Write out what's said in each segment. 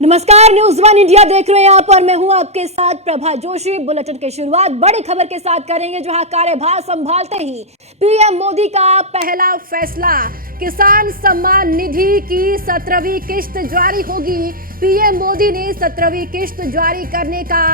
नमस्कार, news one India देख रहे हैं आप और मैं हूं आपके साथ प्रभा जोशी। बुलेटिन की शुरुआत बड़ी खबर के साथ करेंगे, जहां कार्यभार संभालते ही पीएम मोदी का पहला फैसला, किसान सम्मान निधि की 17वीं किश्त जारी होगी। पीएम मोदी ने 17वीं किश्त जारी करने का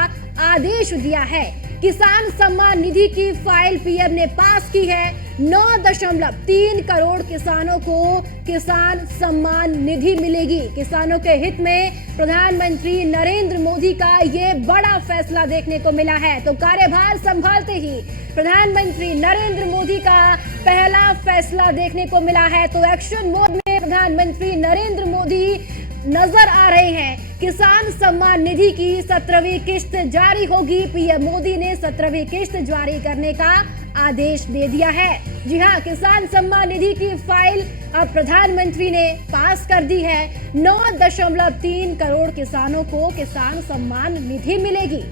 आदेश दिया है। किसान सम्मान निधि की फाइल पीएम ने पास की है। 9.3 करोड़ किसानों को किसान सम्मान निधि मिलेगी। किसानों के हित में प्रधानमंत्री नरेंद्र मोदी का ये बड़ा फैसला देखने को मिला है। तो कार्यभार संभालते ही प्रधानमंत्री नरेंद्र मोदी का पहला फैसला देखने को मिला है। तो एक्शन मोड में प्रधानमंत्री नरेंद्र मोदी नजर आ रहे हैं। किसान सम्मान निधि की 17वीं किश्त जारी होगी। पीएम मोदी ने 17वीं किश्त जारी करने का आदेश दे दिया है। जी हां, किसान सम्मान निधि की फाइल अब प्रधानमंत्री ने पास कर दी है। 9.3 करोड़ किसानों को किसान सम्मान निधि मिलेगी।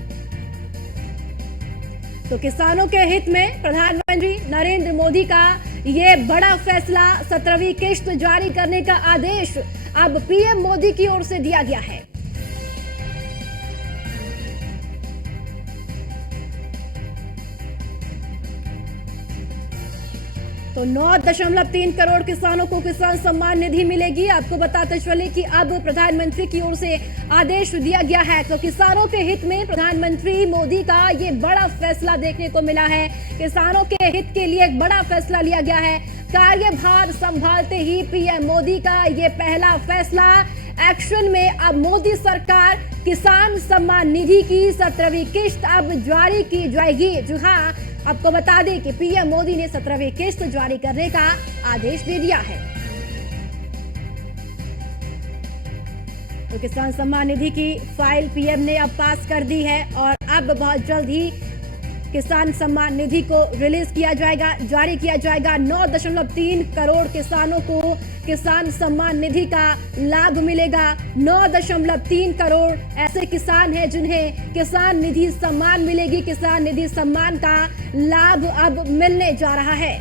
तो किसानों के हित में प्रधानमंत्री नरेंद्र मोदी का ये बड़ा फैसला, 17वीं किश्त जारी करने का आदेश अब पीएम मोदी की ओर से दिया गया है। तो 9.3 करोड़ किसानों को किसान सम्मान निधि मिलेगी। आपको बताते चले कि अब प्रधानमंत्री की ओर से आदेश दिया गया है। तो किसानों के हित में प्रधानमंत्री मोदी का ये बड़ा फैसला देखने को मिला है। किसानों के हित के लिए एक बड़ा फैसला लिया गया है। कार्यभार संभालते ही पीएम मोदी का ये पहला फैसला। एक्शन में अब मोदी सरकार किसान सम्मान निधि की 17वीं किश्त अब जारी की जाएगी। जी हाँ, आपको बता दें कि पीएम मोदी ने 17वीं किश्त जारी करने का आदेश दे दिया है। तो किसान सम्मान निधि की फाइल पीएम ने अब पास कर दी है और अब बहुत जल्द ही किसान सम्मान निधि को रिलीज किया जाएगा, जारी किया जाएगा। 9.3 करोड़ किसानों को किसान सम्मान निधि का लाभ मिलेगा। 9.3 करोड़ ऐसे किसान हैं जिन्हें किसान निधि सम्मान मिलेगी। किसान निधि सम्मान का लाभ अब मिलने जा रहा है।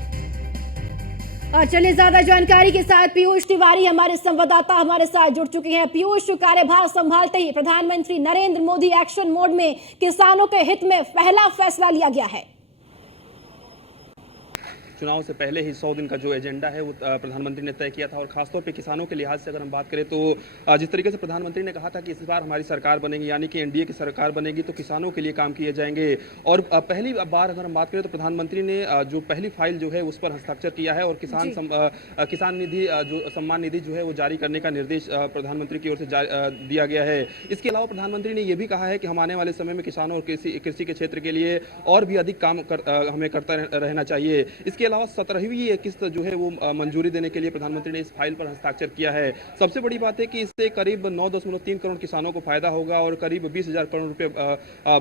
और चलिए ज्यादा जानकारी के साथ पीयूष तिवारी हमारे संवाददाता हमारे साथ जुड़ चुके हैं। पीयूष, कार्यभार संभालते ही प्रधानमंत्री नरेंद्र मोदी एक्शन मोड में किसानों के हित में पहला फैसला लिया गया है। चुनाव से पहले ही 100 दिन का जो एजेंडा है वो प्रधानमंत्री ने तय किया था और खासतौर पे किसानों के लिहाज से अगर हम बात करें तो जिस तरीके से प्रधानमंत्री ने कहा था कि इस बार हमारी सरकार बनेगी, यानी कि एनडीए की सरकार बनेगी, तो किसानों के लिए काम किए जाएंगे। और पहली बार अगर हम बात करें तो प्रधानमंत्री ने जो पहली फाइल जो है उस पर हस्ताक्षर किया है और किसान निधि जो सम्मान निधि जो है वो जारी करने का निर्देश प्रधानमंत्री की ओर से दिया गया है। इसके अलावा प्रधानमंत्री ने यह भी कहा है कि हम आने वाले समय में किसानों और कृषि के क्षेत्र के लिए और भी अधिक काम हमें करता रहना चाहिए। इसके अलावा 17वीं किस्त जो है वो मंजूरी देने के लिए प्रधानमंत्री ने इस फाइल पर हस्ताक्षर किया है। सबसे बड़ी बात है कि इससे करीब 9.3 करोड़ किसानों को फायदा होगा और करीब 20,000 करोड़ रुपए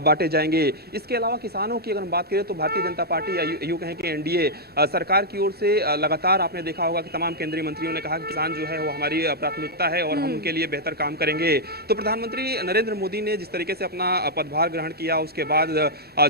बांटे जाएंगे। इसके अलावा किसानों की अगर हम बात करें तो भारतीय जनता पार्टी या यूं कहें कि एनडीए सरकार की ओर से लगातार आपने देखा होगा कि तमाम केंद्रीय मंत्रियों ने कहा कि किसान जो है वो हमारी प्राथमिकता है और हम उनके लिए बेहतर काम करेंगे। तो प्रधानमंत्री नरेंद्र मोदी ने जिस तरीके से अपना पदभार ग्रहण किया उसके बाद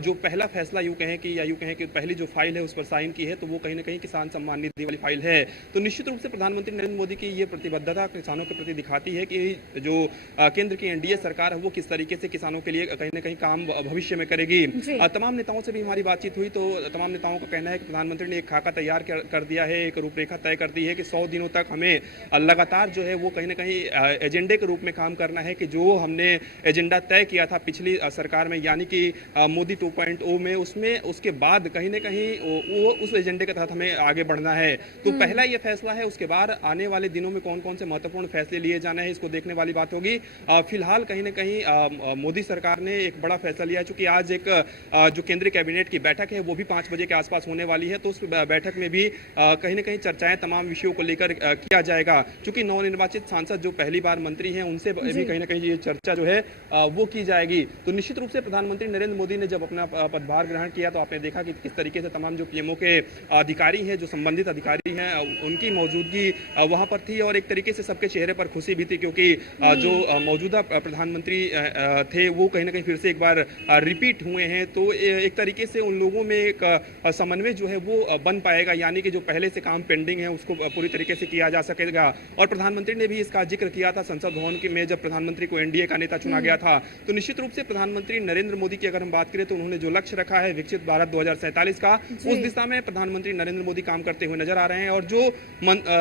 जो पहला फैसला यूं कहें कि पहली जो फाइल है उस पर साइन की है, तो वो कहीं ना कहीं किसान सम्मान निधि वाली फाइल है। तो निश्चित रूप से प्रधानमंत्री नरेंद्र मोदी की ये प्रतिबद्धता किसानों के प्रति दिखाती है कि जो केंद्र की एनडीए सरकार है वो किस तरीके से किसानों के लिए कहीं ना कहीं काम भविष्य में करेगी। तमाम नेताओं से भी हमारी बातचीत हुई तो तमाम नेताओं का कहना है कि प्रधानमंत्री ने एक खाका तैयार कर दिया है, एक रूपरेखा तय कर दी है कि 100 दिनों तक हमें लगातार जो है वो कहीं ना कहीं एजेंडे के रूप में काम करना है कि जो हमने एजेंडा तय किया था पिछली सरकार में, यानी कि मोदी 2.0 में, उसमें उसके बाद कहीं ना कहीं वो उस एजेंडे के तहत हमें आगे बढ़ना है। तो पहला ये फैसला है, उसके बाद आने वाले दिनों में कौन कौन से महत्वपूर्ण फैसले लिए जाने हैं इसको देखने वाली बात होगी। फिलहाल कहीं ना कहीं मोदी सरकार ने एक बड़ा फैसला लिया, चूंकि आज एक जो केंद्रीय कैबिनेट की बैठक है वो भी 5 बजे के आसपास होने वाली है, तो उस बैठक में भी कहीं ना कहीं चर्चाएं तमाम विषयों को लेकर किया जाएगा। चूंकि नवनिर्वाचित सांसद जो पहली बार मंत्री हैं उनसे भी कहीं ना कहीं ये चर्चा जो है वो की जाएगी। तो निश्चित रूप से प्रधानमंत्री नरेंद्र मोदी ने जब अपना पदभार ग्रहण किया तो आपने देखा कि किस तरीके से तमाम जो पीएमओ के अधिकारी हैं, जो संबंधित अधिकारी हैं, उनकी मौजूदगी वहाँ पर थी और एक तरीके से सबके चेहरे पर खुशी भी थी, क्योंकि जो मौजूदा प्रधानमंत्री थे वो कहीं ना कहीं फिर से एक बार रिपीट हुए हैं। तो एक तरीके से उन लोगों में एक समन्वय जो है वो बन पाएगा, यानी कि जो पहले से काम पेंडिंग है उसको पूरी तरीके से किया जा सकेगा। और प्रधानमंत्री ने भी इसका जिक्र किया था संसद भवन में, जब प्रधानमंत्री को एनडीए का नेता चुना गया था। तो निश्चित रूप से प्रधानमंत्री नरेंद्र मोदी की अगर हम बात करें तो उन्होंने जो लक्ष्य रखा है विकसित भारत 2047 का, उस दिशा में प्रधानमंत्री नरेंद्र मोदी काम करते हुए नजर आ रहे हैं। और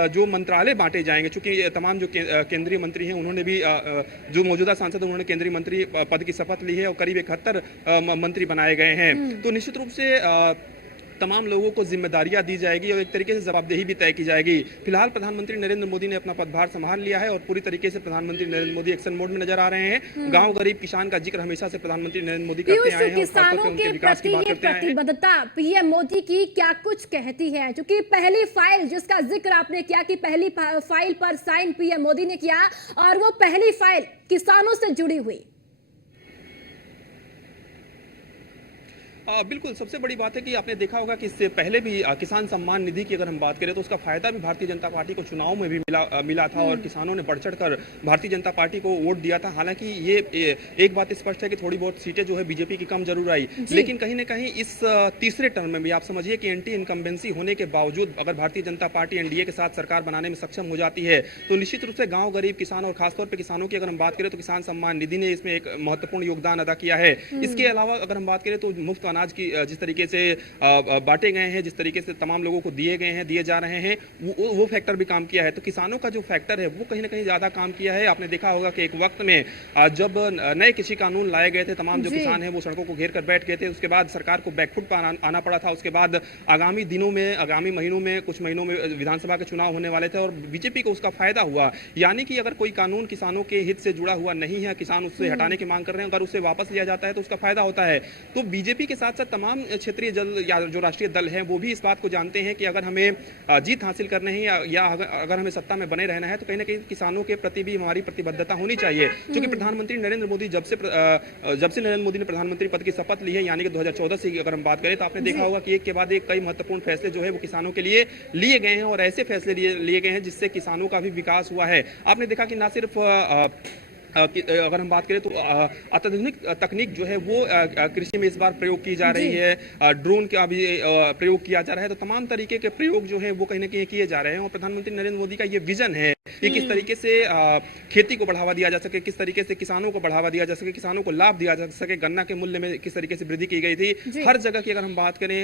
जो मंत्रालय बांटे जाएंगे, चूंकि तमाम जो केंद्रीय मंत्री हैं उन्होंने भी, जो मौजूदा सांसद उन्होंने केंद्रीय मंत्री पद की शपथ ली है और करीब 71 मंत्री बनाए गए हैं। तो निश्चित रूप से तमाम लोगों को जिम्मेदारियां दी जाएगी और एक तरीके से जवाबदेही भी तय की जाएगी। फिलहाल प्रधानमंत्री नरेंद्र मोदी ने अपना पदभार संभाल लिया है और पूरी तरीके से प्रधानमंत्री नरेंद्र मोदी एक्शन मोड में नजर आ रहे हैं। गांव गरीब किसान का जिक्र हमेशा से प्रधानमंत्री नरेंद्र मोदी करते आए हैं। किसानों के प्रति ये प्रतिबद्धता पीएम मोदी की क्या कुछ कहती है? क्योंकि पहली फाइल जिसका जिक्र आपने किया कि पहली फाइल पर साइन पीएम मोदी ने किया, और वो पहली फाइल किसानों से जुड़ी हुई। बिल्कुल, सबसे बड़ी बात है कि आपने देखा होगा कि इससे पहले भी किसान सम्मान निधि की अगर हम बात करें तो उसका फायदा भी भारतीय जनता पार्टी को चुनाव में भी मिला था और किसानों ने बढ़ चढ़कर भारतीय जनता पार्टी को वोट दिया था। हालांकि ये एक बात स्पष्ट है कि थोड़ी बहुत सीटें जो है बीजेपी की कम जरूर आई, लेकिन कहीं ना कहीं इस तीसरे टर्म में भी आप समझिए कि एंटी इनकम्बेंसी होने के बावजूद अगर भारतीय जनता पार्टी एनडीए के साथ सरकार बनाने में सक्षम हो जाती है तो निश्चित रूप से गाँव गरीब किसान और खासतौर पर किसानों की अगर हम बात करें तो किसान सम्मान निधि ने इसमें एक महत्वपूर्ण योगदान अदा किया है। इसके अलावा अगर हम बात करें तो मुफ्त अनाज की जिस तरीके से बांटे गए हैं, जिस तरीके से तमाम लोगों को दिए गए हैं, दिए जा रहे हैं, वो फैक्टर भी काम किया है। तो किसानों का जो फैक्टर है वो कहीं ना कहीं ज्यादा काम किया है। आपने देखा होगा कि एक वक्त में जब नए कृषि कानून लाए गए थे, तमाम जो किसान हैं वो सड़कों को घेर कर बैठ गए थे। उसके बाद सरकार को बैकफुट पर आना पड़ा था। उसके बाद आगामी दिनों में, आगामी महीनों में, कुछ महीनों में विधानसभा के चुनाव होने वाले थे और बीजेपी को उसका फायदा हुआ। यानी कि अगर कोई कानून किसानों के हित से जुड़ा हुआ नहीं है, किसान उससे हटाने की मांग कर रहे हैं, अगर उसे वापस लिया जाता है तो उसका फायदा होता है। तो बीजेपी के साथ साथ तमाम क्षेत्रीय दल या जो राष्ट्रीय दल हैं वो भी इस बात को जानते हैं कि अगर हमें जीत हासिल करनी है या अगर हमें सत्ता में बने रहना है तो कहीं ना कहीं किसानों के प्रति भी हमारी प्रतिबद्धता होनी चाहिए। क्योंकि प्रधानमंत्री नरेंद्र मोदी जब से नरेंद्र मोदी ने प्रधानमंत्री पद की शपथ ली है, यानी कि 2014 से अगर हम बात करें तो आपने देखा होगा कि एक के बाद एक कई महत्वपूर्ण फैसले जो है वो किसानों के लिए लिए गए हैं और ऐसे फैसले लिए गए हैं जिससे किसानों का भी विकास हुआ है। आपने देखा कि ना सिर्फ अगर हम बात करें तो अत्याधुनिक तकनीक जो है वो कृषि में इस बार प्रयोग की जा रही है, ड्रोन का भी प्रयोग किया जा रहा है। तो तमाम तरीके के प्रयोग जो है वो कहीं ना कहीं किए जा रहे हैं और प्रधानमंत्री नरेंद्र मोदी का ये विजन है कि किस तरीके से खेती को बढ़ावा दिया जा सके, किस तरीके से किसानों को बढ़ावा दिया जा सके, किसानों को लाभ दिया जा सके। गन्ना के मूल्य में किस तरीके से वृद्धि की गई थी। हर जगह की अगर हम बात करें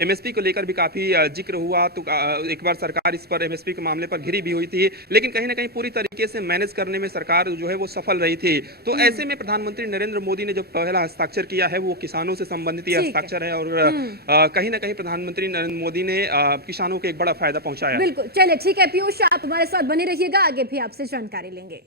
एमएसपी को लेकर भी काफी जिक्र हुआ। तो एक बार सरकार इस पर एमएसपी के मामले पर घिरी भी हुई थी, लेकिन कहीं ना कहीं पूरी तरीके से मैनेज करने में सरकार जो है वो सफल रही थी। तो ऐसे में प्रधानमंत्री नरेंद्र मोदी ने जो पहला हस्ताक्षर किया है वो किसानों से संबंधित ये हस्ताक्षर है और कहीं ना कहीं प्रधानमंत्री नरेंद्र मोदी ने किसानों को एक बड़ा फायदा पहुंचाया। बिल्कुल, चलिए ठीक है पीयूष, आप हमारे साथ बने रहिएगा, आगे भी आपसे जानकारी लेंगे।